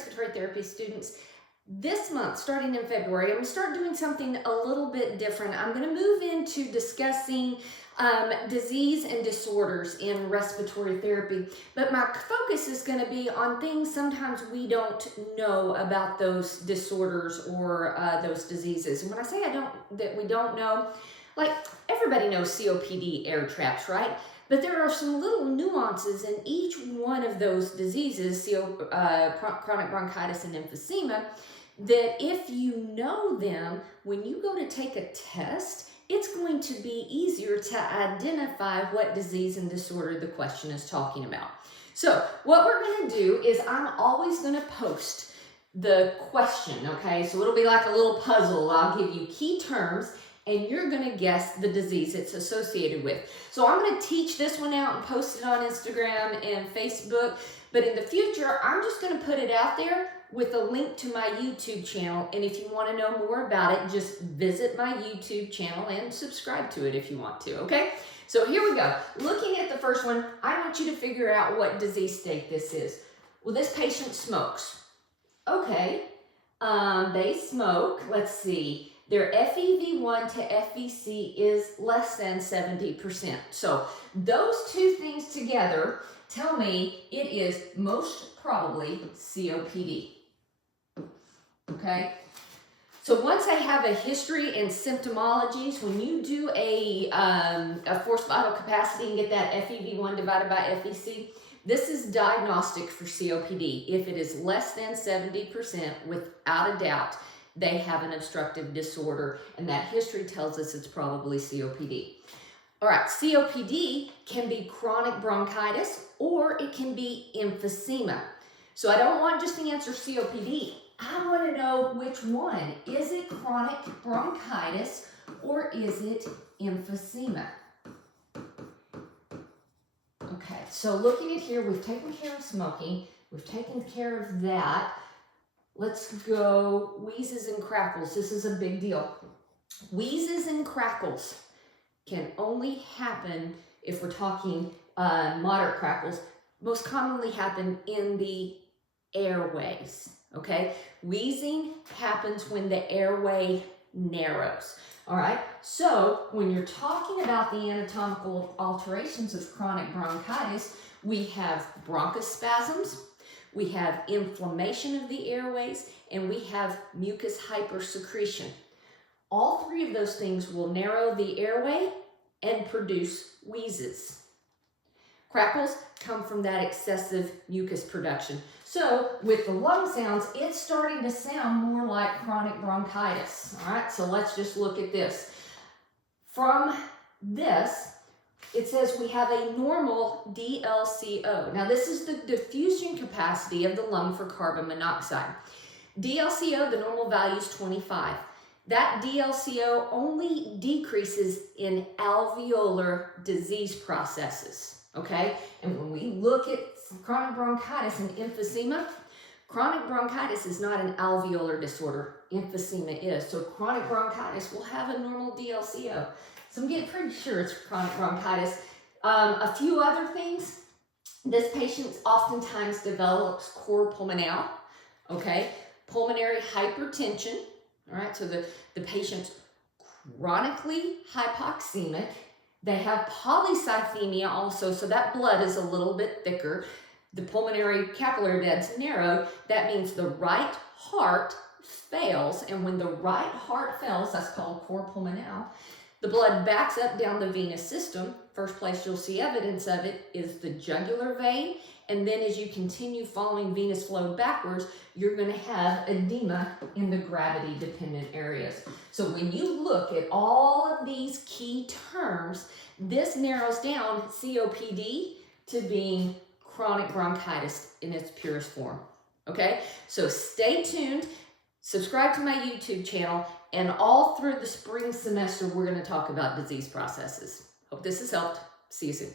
respiratory therapy students, this month, starting in February, I'm going to start doing something a little bit different. I'm going to move into discussing disease and disorders in respiratory therapy, but my focus is going to be on things sometimes we don't know about those disorders or those diseases. And when I say we don't know, like everybody knows COPD air traps, right? But there are some little nuances in each one of those diseases, chronic bronchitis and emphysema, that if you know them, when you go to take a test, it's going to be easier to identify what disease and disorder the question is talking about. So what we're going to do is I'm always going to post the question, okay? So it'll be like a little puzzle. I'll give you key terms, and you're going to guess the disease it's associated with. So I'm going to teach this one out and post it on Instagram and Facebook, but in the future, I'm just going to put it out there with a link to my YouTube channel, and if you want to know more about it, just visit my YouTube channel and subscribe to it if you want to, okay? So here we go. Looking at the first one, I want you to figure out what disease state this is. Well, this patient smokes. Okay, they smoke. Let's see. Their FEV1 to FVC is less than 70%. So those two things together tell me it is most probably COPD. Okay, so once I have a history and symptomologies, when you do a forced vital capacity and get that FEV1 divided by FVC, this is diagnostic for COPD. If it is less than 70%, without a doubt, they have an obstructive disorder, and that history tells us it's probably COPD. All right, COPD can be chronic bronchitis or it can be emphysema. So I don't want just the answer COPD. I want to know which one. Is it chronic bronchitis or is it emphysema? Okay, so looking at here, we've taken care of smoking. We've taken care of that. Let's go wheezes and crackles. This is a big deal. Wheezes and crackles can only happen if we're talking moderate crackles, most commonly happen in the airways, okay? Wheezing happens when the airway narrows, all right? So when you're talking about the anatomical alterations of chronic bronchitis, we have bronchospasms, we have inflammation of the airways, and we have mucus hypersecretion. All three of those things will narrow the airway and produce wheezes. Crackles come from that excessive mucus production. So with the lung sounds, it's starting to sound more like chronic bronchitis. All right, so let's just look at this. From this, it says we have a normal DLCO. Now this is the diffusion capacity of the lung for carbon monoxide. DLCO, the normal value is 25. That DLCO only decreases in alveolar disease processes, okay? And when we look at chronic bronchitis and emphysema, chronic bronchitis is not an alveolar disorder. Emphysema is. So chronic bronchitis will have a normal DLCO. So I'm getting pretty sure it's chronic bronchitis. A few other things. This patient oftentimes develops cor pulmonale, okay? Pulmonary hypertension. All right, so the patient's chronically hypoxemic. They have polycythemia also, so that blood is a little bit thicker. The pulmonary capillary bed's narrowed. That means the right heart fails, and when the right heart fails, that's called cor pulmonale. The blood backs up down the venous system. First place you'll see evidence of it is the jugular vein, and then as you continue following venous flow backwards, you're going to have edema in the gravity-dependent areas. So when you look at all of these key terms, this narrows down COPD to being chronic bronchitis in its purest form. Okay, so stay tuned, subscribe to my YouTube channel, and all through the spring semester, we're going to talk about disease processes. Hope this has helped. See you soon.